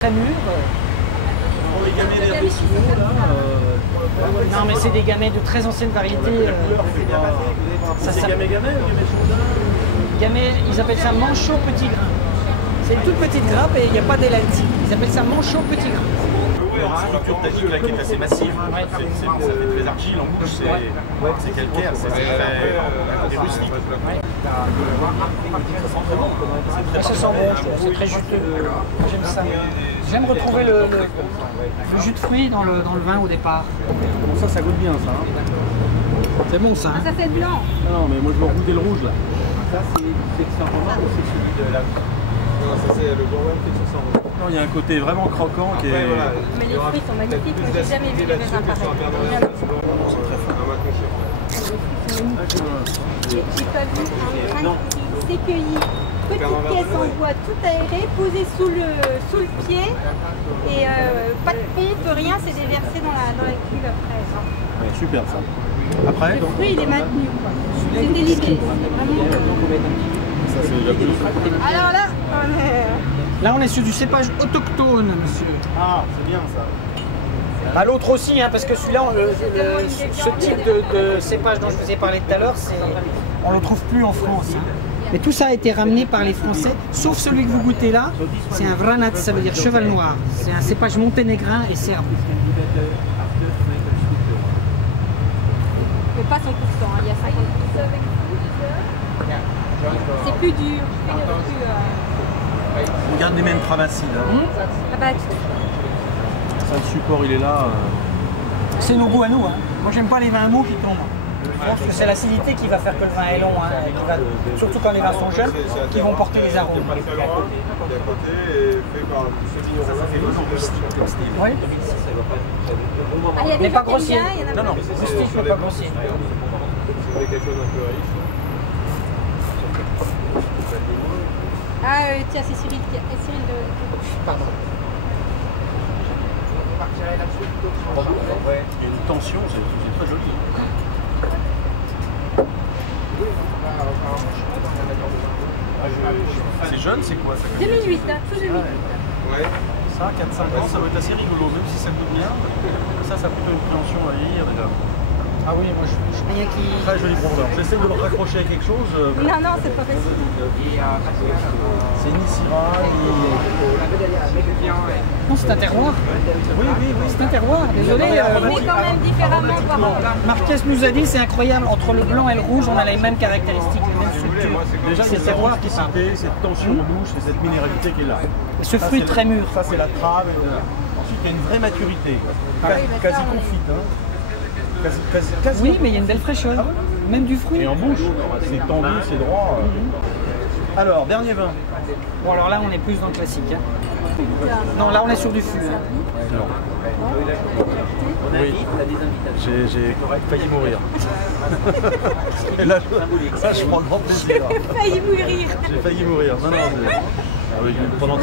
Très mûr. Pour les gamets des Rissouts, là. Non, mais c'est des gamets de très anciennes variétés. C'est gamay ou gamay Jourdain? Gamay, ils appellent ça manchot petit grain. C'est une toute petite grappe et il n'y a pas d'élalti. Ils appellent ça manchot petit grain. Il y a une structure tannique là qui est assez massive. Ça fait très argile en bouche, c'est calcaire, c'est très rustique. Ça sent bon, c'est très juteux. J'aime ça. J'aime retrouver le jus de fruits dans le vin au départ. Bon, ça goûte bien ça. C'est bon ça. Ah, ça c'est blanc. Non, mais moi je veux goûter le rouge là. Ça c'est Saint-Romain ou c'est celui de la... Non, ça c'est le Bourgogne qui est sur Saint-Romain. Non, il y a un côté vraiment croquant qui est... Voilà. Mais les fruits sont magnifiques, moi j'ai jamais vu les raisins pareils. C'est très fin. J'ai pas vu un grain qui s'est cueilli. Petite caisse en bois tout aérée, posée sous le pied et pas de pompe, rien, c'est déversé dans la cuve après. Ouais, super ça. Après, le fruit il est maintenu. C'est délicieux. Ça c'est déjà plus. Alors là, Là, on est sur du cépage autochtone, monsieur. Ah, c'est bien ça. Bah, l'autre aussi, hein, parce que celui-là, ce type de cépage dont je vous ai parlé tout à l'heure, on ne le trouve plus en France. Hein. Mais tout ça a été ramené par les Français, sauf celui que vous goûtez là, c'est un vranat, ça veut dire cheval noir. C'est un cépage monténégrin et serbe. mais pas 100%, hein, il y a 50%. C'est plus dur, On garde les mêmes travacides. Hein. Ah bah, Ça, le support il est là. C'est nos goûts à nous. Hein. Moi, j'aime pas les vins mous qui tombent. Je pense que c'est l'acidité qui va faire que le vin est long, hein, surtout quand les vins sont jeunes, qui vont porter les arômes. Ça fait vraiment rustique comme style. Oui. ah, il y a des Mais pas gens qui aiment grossier. bien, il y en a Non, pas. rustique, mais pas grossier. Ah tiens, c'est Cyril qui Cyril de... Pardon. Il y a une tension, c'est très joli. C'est jeune, c'est quoi ça? 2008, hein, tout 2008. Ouais. Ça, 4-5 ans, ça va être assez rigolo, même si ça goûte bien. Ça a plutôt une préhension à lire déjà. Ah oui, moi je rien qui... Très joli profondeur. J'essaie de le raccrocher à quelque chose. Non, non, c'est pas facile. C'est ni Syrah, Non, c'est un terroir. Oui, C'est un terroir, désolé. On est quand même différemment par rapport. Marquez nous a dit, c'est incroyable, entre le blanc et le rouge, on a les mêmes caractéristiques, les mêmes structures. déjà, il y a cette rusticité, cette tension en bouche et cette minéralité qui est là. Et ce fruit très mûr. Ça, c'est la trave. Ensuite, il y a une vraie maturité. Quasi confite. Hein. Quasi Oui, mais il y a une belle fraîcheur, même du fruit. Et en bouche, c'est tendu, c'est droit. Alors, dernier vin. Bon, alors là, on est plus dans le classique. Hein. Non, là, on est sur du fût. Hein. Oui, j'ai failli mourir. Et là, je prends grand plaisir. J'ai failli mourir. J'ai failli mourir. Non, pendant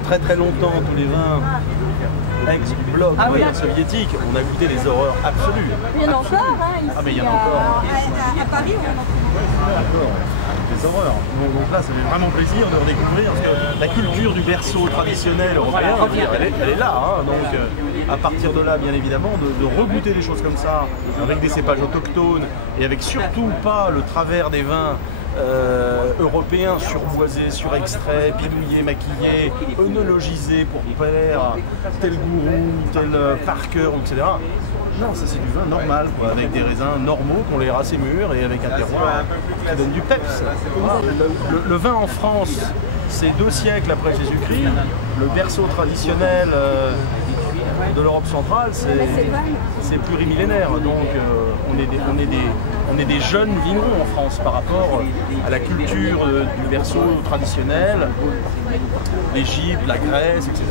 très longtemps, tous les vins ex-bloc soviétique, on a goûté les horreurs absolues. Il y en a encore, hein, ici. Ah, mais il y en a encore. À Paris, on en trouve. D'accord. Des horreurs. Donc là, ça fait vraiment plaisir de redécouvrir, parce que la culture du berceau traditionnel européen, elle est là. Hein, donc à partir de là, bien évidemment, de regoûter des choses comme ça, avec des cépages autochtones, et avec surtout pas le travers des vins européens surboisés, surextraits, bidouillés, maquillés, œnologisés pour plaire tel gourou, tel Parker, etc. Non, ça c'est du vin normal, quoi, avec des raisins normaux qui ont l'air assez mûrs et avec un terroir qui donne du peps. Le vin en France, c'est 2 siècles après Jésus-Christ. Le berceau traditionnel de l'Europe centrale, c'est plurimillénaire. Donc on est des jeunes vignerons en France par rapport à la culture du berceau traditionnel, l'Égypte, la Grèce, etc.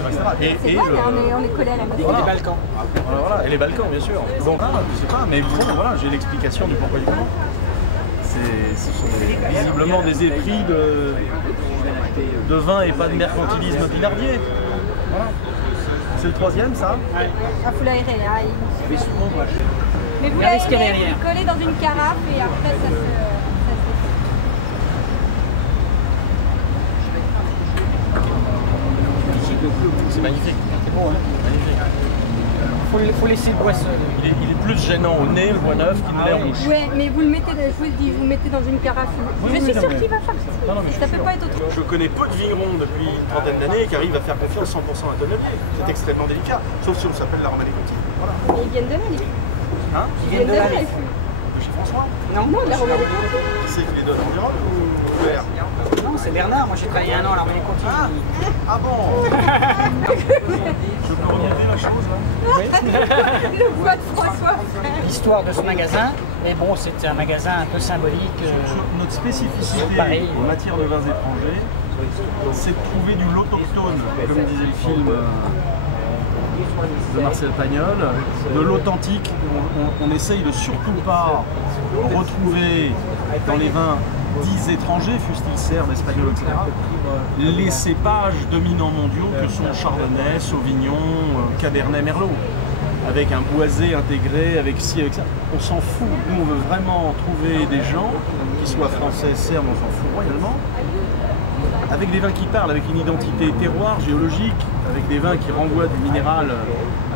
C'est vrai, on est collé à la mode. Les Balkans. Voilà, et les Balkans, bien sûr. Donc, je sais pas, mais bon, voilà, j'ai l'explication du pourquoi du comment. Ce sont visiblement des épris de vin et pas de mercantilisme pinardier. Voilà. C'est le 3e, ça? Ah, faut l'aérer, hein. Mais vous Regardez ce qu'il y a l'aérez, derrière. vous le collez dans une carafe et après ça se... C'est magnifique. C'est beau, hein? Magnifique. Faut laisser le bois seul. Il est plus gênant au nez, le bois neuf, qu'il ne l'est en bouche. Ouais, mais vous le mettez, je vous le dis, vous le mettez dans une carafe. Je suis sûre qu'il va partir. Ça peut pas être autre chose. Je connais peu de vignerons depuis une trentaine d'années qui arrivent à faire confiance 100% à un tonnelier. C'est extrêmement délicat, sauf si on s'appelle la Romanée Conti. Voilà. Et ils viennent de là, les filles. Hein? Ils viennent de là, les filles. De chez François? Non, de la Romanée Conti. Qui c'est qui les donne, Environ ou Vert? Non, c'est Bernard. Moi, j'ai travaillé un an à l'Armée Conti. Ah bon? Je peux remonter la chose là? Le bois de François. L'histoire de ce magasin, mais bon, c'était un magasin un peu symbolique. Notre spécificité pareil. en matière de vins étrangers, c'est de trouver du l'autochtone, comme disait le film de Marcel Pagnol, de l'authentique. On essaye de surtout pas retrouver dans les vins dits étrangers, fussent-ils serbes, espagnols, etc., les cépages dominants mondiaux que sont Chardonnay, Sauvignon, Cabernet, Merlot, avec un boisé intégré, avec ci, avec ça. On s'en fout. Nous, on veut vraiment trouver des gens, qui soient français, serbes, on s'en fout royalement, avec des vins qui parlent, avec une identité terroir, géologique, avec des vins qui renvoient du minéral,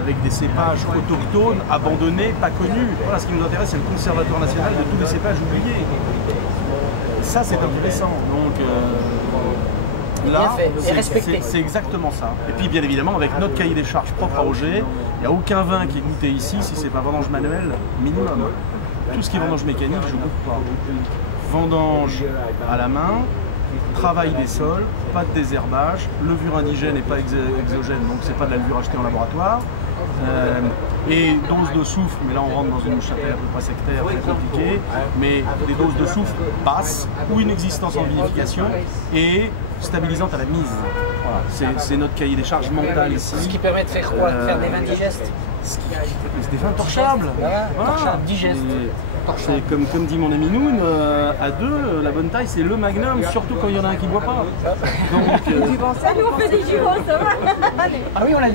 avec des cépages autochtones, abandonnés, pas connus. Voilà, ce qui nous intéresse, c'est le conservatoire national de tous les cépages oubliés. Ça, c'est intéressant. Donc là, c'est exactement ça. Et puis, bien évidemment, avec notre cahier des charges propre à Auger, il n'y a aucun vin qui est goûté ici si c'est pas vendange manuelle minimum. Tout ce qui est vendange mécanique, je ne goûte pas. Vendange à la main, travail des sols, pas de désherbage, levure indigène et pas exogène, donc c'est pas de la levure achetée en laboratoire. Et dose de soufre, mais là on rentre dans une mouche à terre pas sectaire, très compliqué, mais des doses de soufre basses ou une existence en vinification et stabilisante à la mise. Voilà, c'est notre cahier des charges mentales ici. Ce qui permet de faire quoi? De faire des vins digestes? C'est des vins torchables. Voilà, torchables, digestes. C'est comme dit mon ami Noun, à deux, la bonne taille c'est le magnum, surtout quand il y en a un qui ne boit pas. Donc, Allez, on fait des jurons, ça va. Ah oui, on l'a